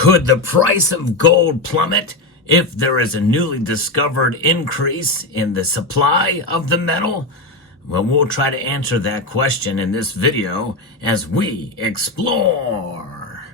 Could the price of gold plummet if there is a newly discovered increase in the supply of the metal? Well, we'll try to answer that question in this video as we explore.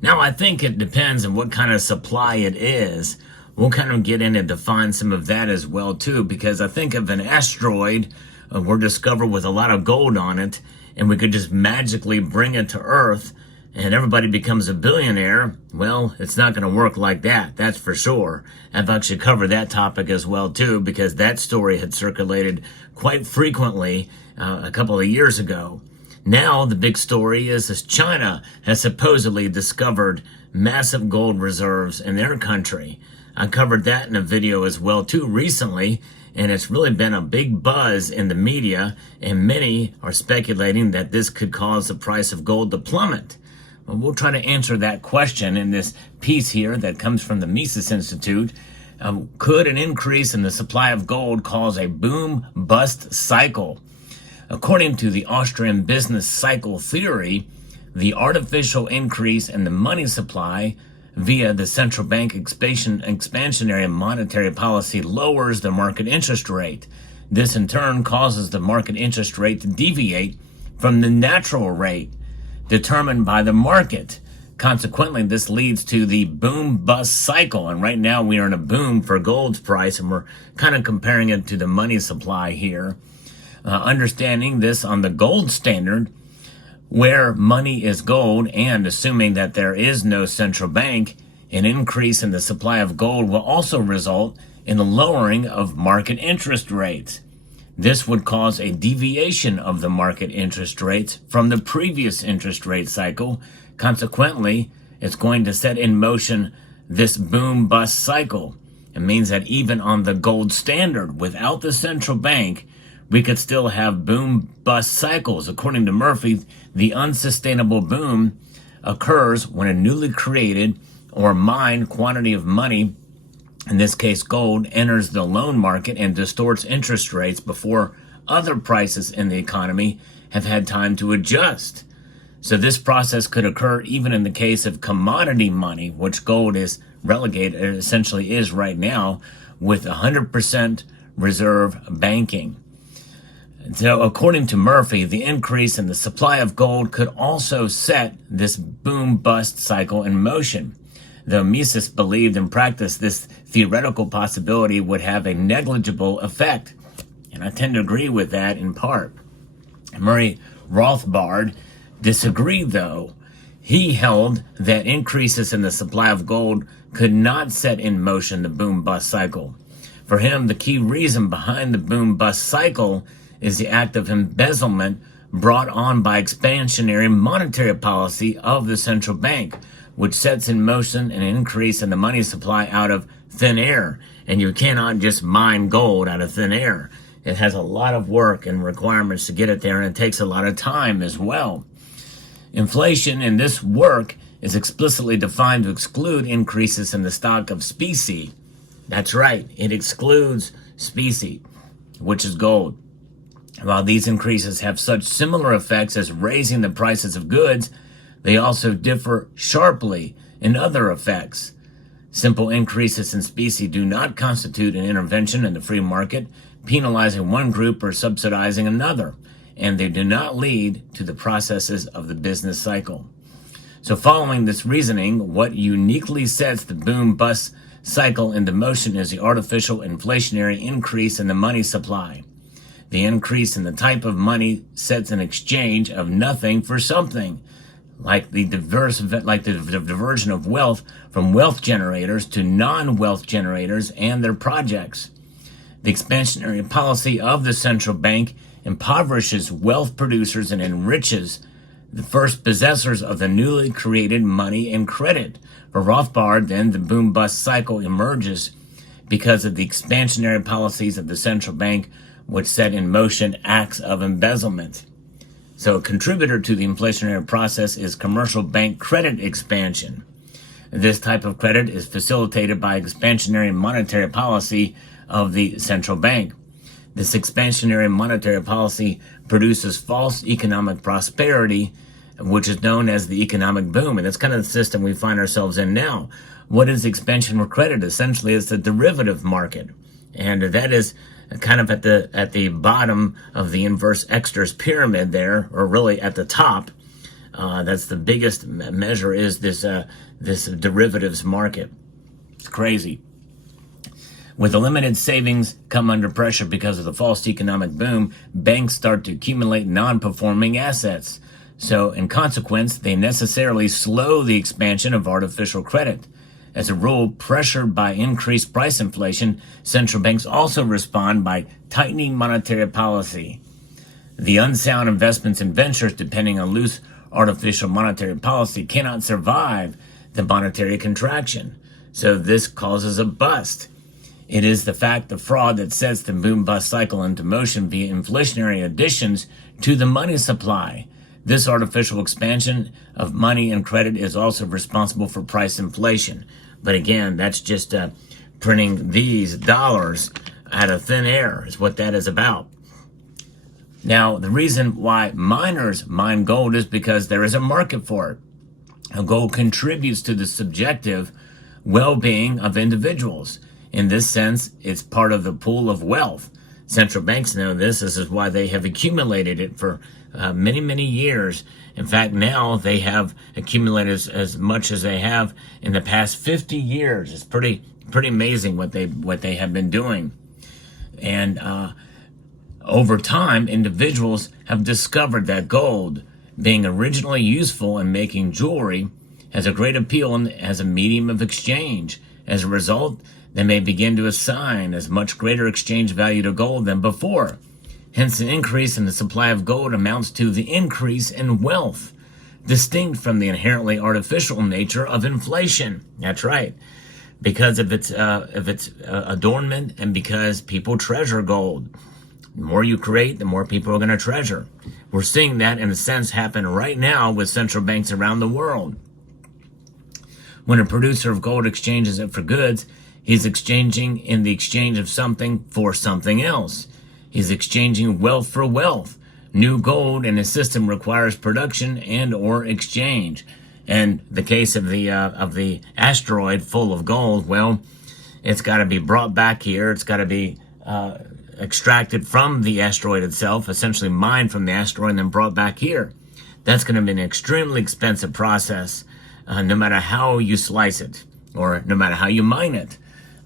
Now, I think it depends on what kind of supply it is. We'll kind of get in and define some of that as well, too, because I think of an asteroid were discovered with a lot of gold on it, and we could just magically bring it to Earth, and everybody becomes a billionaire. Well, it's not going to work like that, that's for sure. I've actually covered that topic as well, too, because that story had circulated quite frequently a couple of years ago. Now, the big story is China has supposedly discovered massive gold reserves in their country. I covered that in a video as well, too, recently, and it's really been a big buzz in the media, and many are speculating that this could cause the price of gold to plummet. Well, we'll try to answer that question in this piece here that comes from the Mises Institute. Could an increase in the supply of gold cause a boom-bust cycle? According to the Austrian business cycle theory, the artificial increase in the money supply via the central bank expansionary monetary policy lowers the market interest rate. This in turn causes the market interest rate to deviate from the natural rate determined by the market. Consequently, this leads to the boom-bust cycle. And right now we are in a boom for gold's price, and we're kind of comparing it to the money supply here. Understanding this on the gold standard, where money is gold, and assuming that there is no central bank, an increase in the supply of gold will also result in the lowering of market interest rates. This would cause a deviation of the market interest rates from the previous interest rate cycle. Consequently, it's going to set in motion this boom-bust cycle. It means that even on the gold standard, without the central bank, we could still have boom-bust cycles. According to Murphy, the unsustainable boom occurs when a newly created or mined quantity of money, in this case gold, enters the loan market and distorts interest rates before other prices in the economy have had time to adjust. So this process could occur even in the case of commodity money, which gold is relegated, it essentially is right now, with 100% reserve banking. So according to Murphy, the increase in the supply of gold could also set this boom-bust cycle in motion. Though Mises believed in practice this theoretical possibility would have a negligible effect, and I tend to agree with that in part. Murray Rothbard disagreed, though. He held that increases in the supply of gold could not set in motion the boom-bust cycle. For him, the key reason behind the boom-bust cycle is the act of embezzlement brought on by expansionary monetary policy of the central bank, which sets in motion an increase in the money supply out of thin air. And you cannot just mine gold out of thin air. It has a lot of work and requirements to get it there, and it takes a lot of time as well. Inflation in this work is explicitly defined to exclude increases in the stock of specie. That's right, it excludes specie, which is gold. While these increases have such similar effects as raising the prices of goods, they also differ sharply in other effects. Simple increases in specie do not constitute an intervention in the free market, penalizing one group or subsidizing another, and they do not lead to the processes of the business cycle. So following this reasoning, what uniquely sets the boom-bust cycle into motion is the artificial inflationary increase in the money supply. The increase in the type of money sets an exchange of nothing for something, like the diversion of wealth from wealth generators to non-wealth generators and their projects. The expansionary policy of the central bank impoverishes wealth producers and enriches the first possessors of the newly created money and credit. For Rothbard, then, the boom-bust cycle emerges because of the expansionary policies of the central bank, which set in motion acts of embezzlement. So a contributor to the inflationary process is commercial bank credit expansion. This type of credit is facilitated by expansionary monetary policy of the central bank. This expansionary monetary policy produces false economic prosperity, which is known as the economic boom. And that's kind of the system we find ourselves in now. What is expansion of credit? Essentially, it's the derivative market. And that is kind of at the bottom of the inverse Exter's pyramid there, or really at the top. That's the biggest measure, is this derivatives market. It's crazy. With the limited savings come under pressure because of the false economic boom, banks start to accumulate non-performing assets. So, in consequence, they necessarily slow the expansion of artificial credit. As a rule, pressured by increased price inflation, central banks also respond by tightening monetary policy. The unsound investments in ventures depending on loose artificial monetary policy cannot survive the monetary contraction. So this causes a bust. It is the fact of fraud that sets the boom-bust cycle into motion via inflationary additions to the money supply. This artificial expansion of money and credit is also responsible for price inflation. But again, that's just printing these dollars out of thin air is what that is about. Now, the reason why miners mine gold is because there is a market for it. Gold contributes to the subjective well-being of individuals. In this sense, it's part of the pool of wealth. Central banks know this. This is why they have accumulated it for many, many years. In fact, now they have accumulated as much as they have in the past 50 years. It's pretty amazing what they have been doing. And over time, individuals have discovered that gold, being originally useful in making jewelry, has a great appeal as a medium of exchange. As a result, they may begin to assign as much greater exchange value to gold than before. Hence, an increase in the supply of gold amounts to the increase in wealth, distinct from the inherently artificial nature of inflation. That's right, because of its adornment and because people treasure gold. The more you create, the more people are going to treasure. We're seeing that, in a sense, happen right now with central banks around the world. When a producer of gold exchanges it for goods, he's exchanging in the exchange of something for something else. He's exchanging wealth for wealth. New gold in a system requires production and or exchange. And the case of the asteroid full of gold, well, it's got to be brought back here. It's got to be extracted from the asteroid itself, essentially mined from the asteroid and then brought back here. That's going to be an extremely expensive process, no matter how you slice it or no matter how you mine it.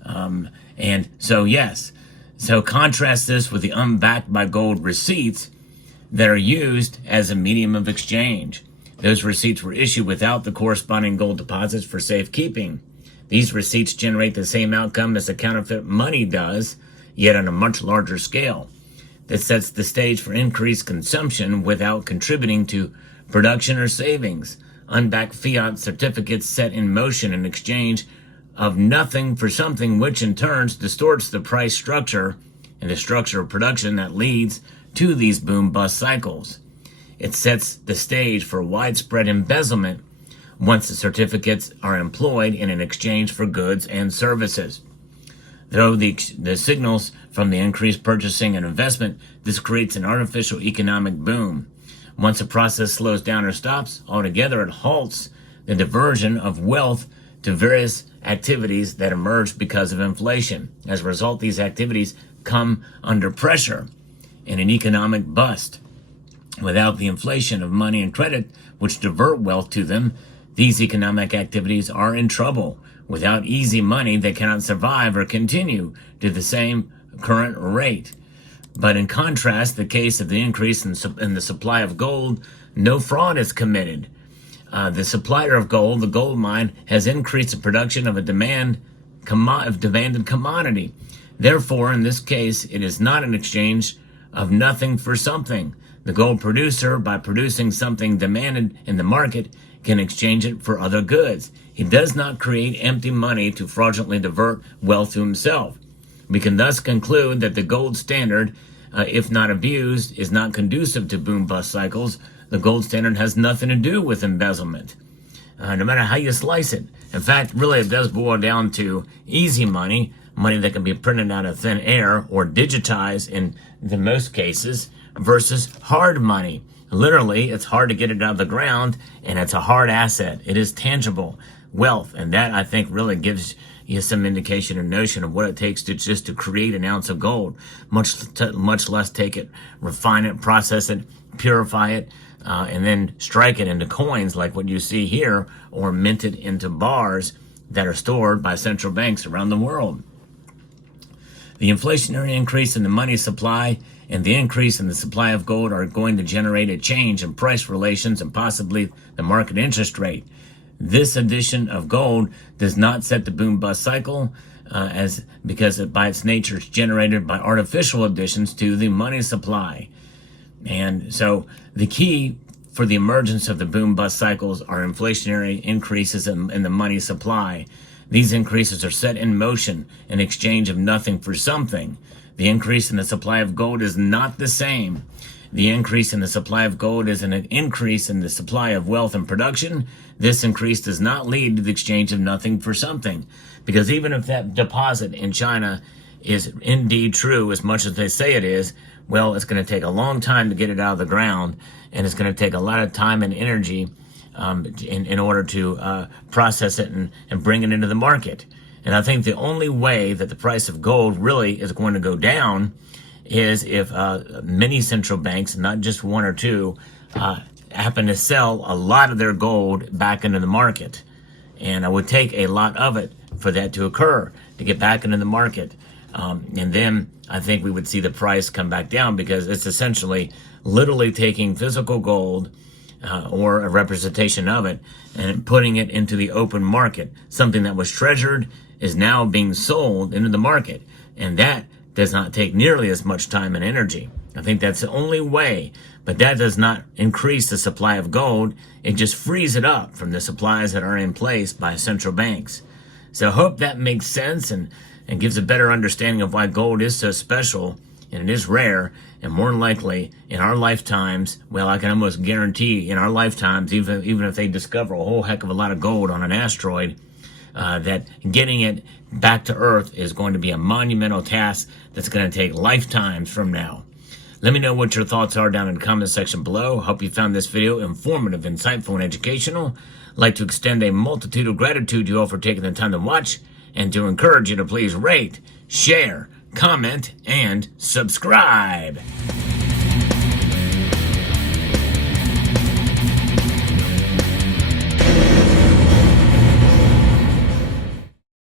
And so, yes. So contrast this with the unbacked by gold receipts that are used as a medium of exchange. Those receipts were issued without the corresponding gold deposits for safekeeping. These receipts generate the same outcome as the counterfeit money does, yet on a much larger scale. This sets the stage for increased consumption without contributing to production or savings. Unbacked fiat certificates set in motion an exchange of nothing for something, which in turn distorts the price structure and the structure of production that leads to these boom-bust cycles. It sets the stage for widespread embezzlement once the certificates are employed in an exchange for goods and services. Though the signals from the increased purchasing and investment, this creates an artificial economic boom. Once a process slows down or stops altogether, it halts the diversion of wealth to various activities that emerge because of inflation. As a result, these activities come under pressure in an economic bust. Without the inflation of money and credit, which divert wealth to them, these economic activities are in trouble. Without easy money, they cannot survive or continue to the same current rate. But in contrast, the case of the increase in the supply of gold, no fraud is committed. The supplier of gold, the gold mine, has increased the production of a demanded commodity. Therefore, in this case, it is not an exchange of nothing for something. The gold producer, by producing something demanded in the market, can exchange it for other goods. He does not create empty money to fraudulently divert wealth to himself. We can thus conclude that the gold standard, if not abused, is not conducive to boom-bust cycles. The gold standard has nothing to do with embezzlement, no matter how you slice it. In fact, really, it does boil down to easy money. money that can be printed out of thin air or digitized in the most cases, versus hard money. Literally, it's hard to get it out of the ground, and it's a hard asset. It is tangible wealth, and that, I think, really gives you some indication or notion of what it takes to just to create an ounce of gold, much less take it, refine it, process it, purify it, and then strike it into coins like what you see here, or mint it into bars that are stored by central banks around the world. The inflationary increase in the money supply and the increase in the supply of gold are going to generate a change in price relations and possibly the market interest rate. This addition of gold does not set the boom-bust cycle, because by its nature it's generated by artificial additions to the money supply. And so the key for the emergence of the boom-bust cycles are inflationary increases in the money supply. These increases are set in motion in exchange of nothing for something. The increase in the supply of gold is not the same. The increase in the supply of gold is an increase in the supply of wealth and production. This increase does not lead to the exchange of nothing for something. Because even if that deposit in China is indeed true, as much as they say it is, well, it's going to take a long time to get it out of the ground, and it's going to take a lot of time and energy in order to process it and bring it into the market. And I think the only way that the price of gold really is going to go down is if many central banks, not just one or two, happen to sell a lot of their gold back into the market. And it would take a lot of it for that to occur, to get back into the market. And then I think we would see the price come back down, because it's essentially literally taking physical gold or a representation of it and putting it into the open market. Something that was treasured is now being sold into the market. And that does not take nearly as much time and energy. I think that's the only way, but that does not increase the supply of gold. It just frees it up from the supplies that are in place by central banks. So I hope that makes sense and gives a better understanding of why gold is so special, and it is rare, and more than likely in our lifetimes, well, I can almost guarantee in our lifetimes, even if they discover a whole heck of a lot of gold on an asteroid, that getting it back to Earth is going to be a monumental task that's going to take lifetimes from now. Let me know what your thoughts are down in the comment section below. Hope you found this video informative, insightful, and educational. I'd like to extend a multitude of gratitude to you all for taking the time to watch, and to encourage you to please rate, share, comment, and subscribe.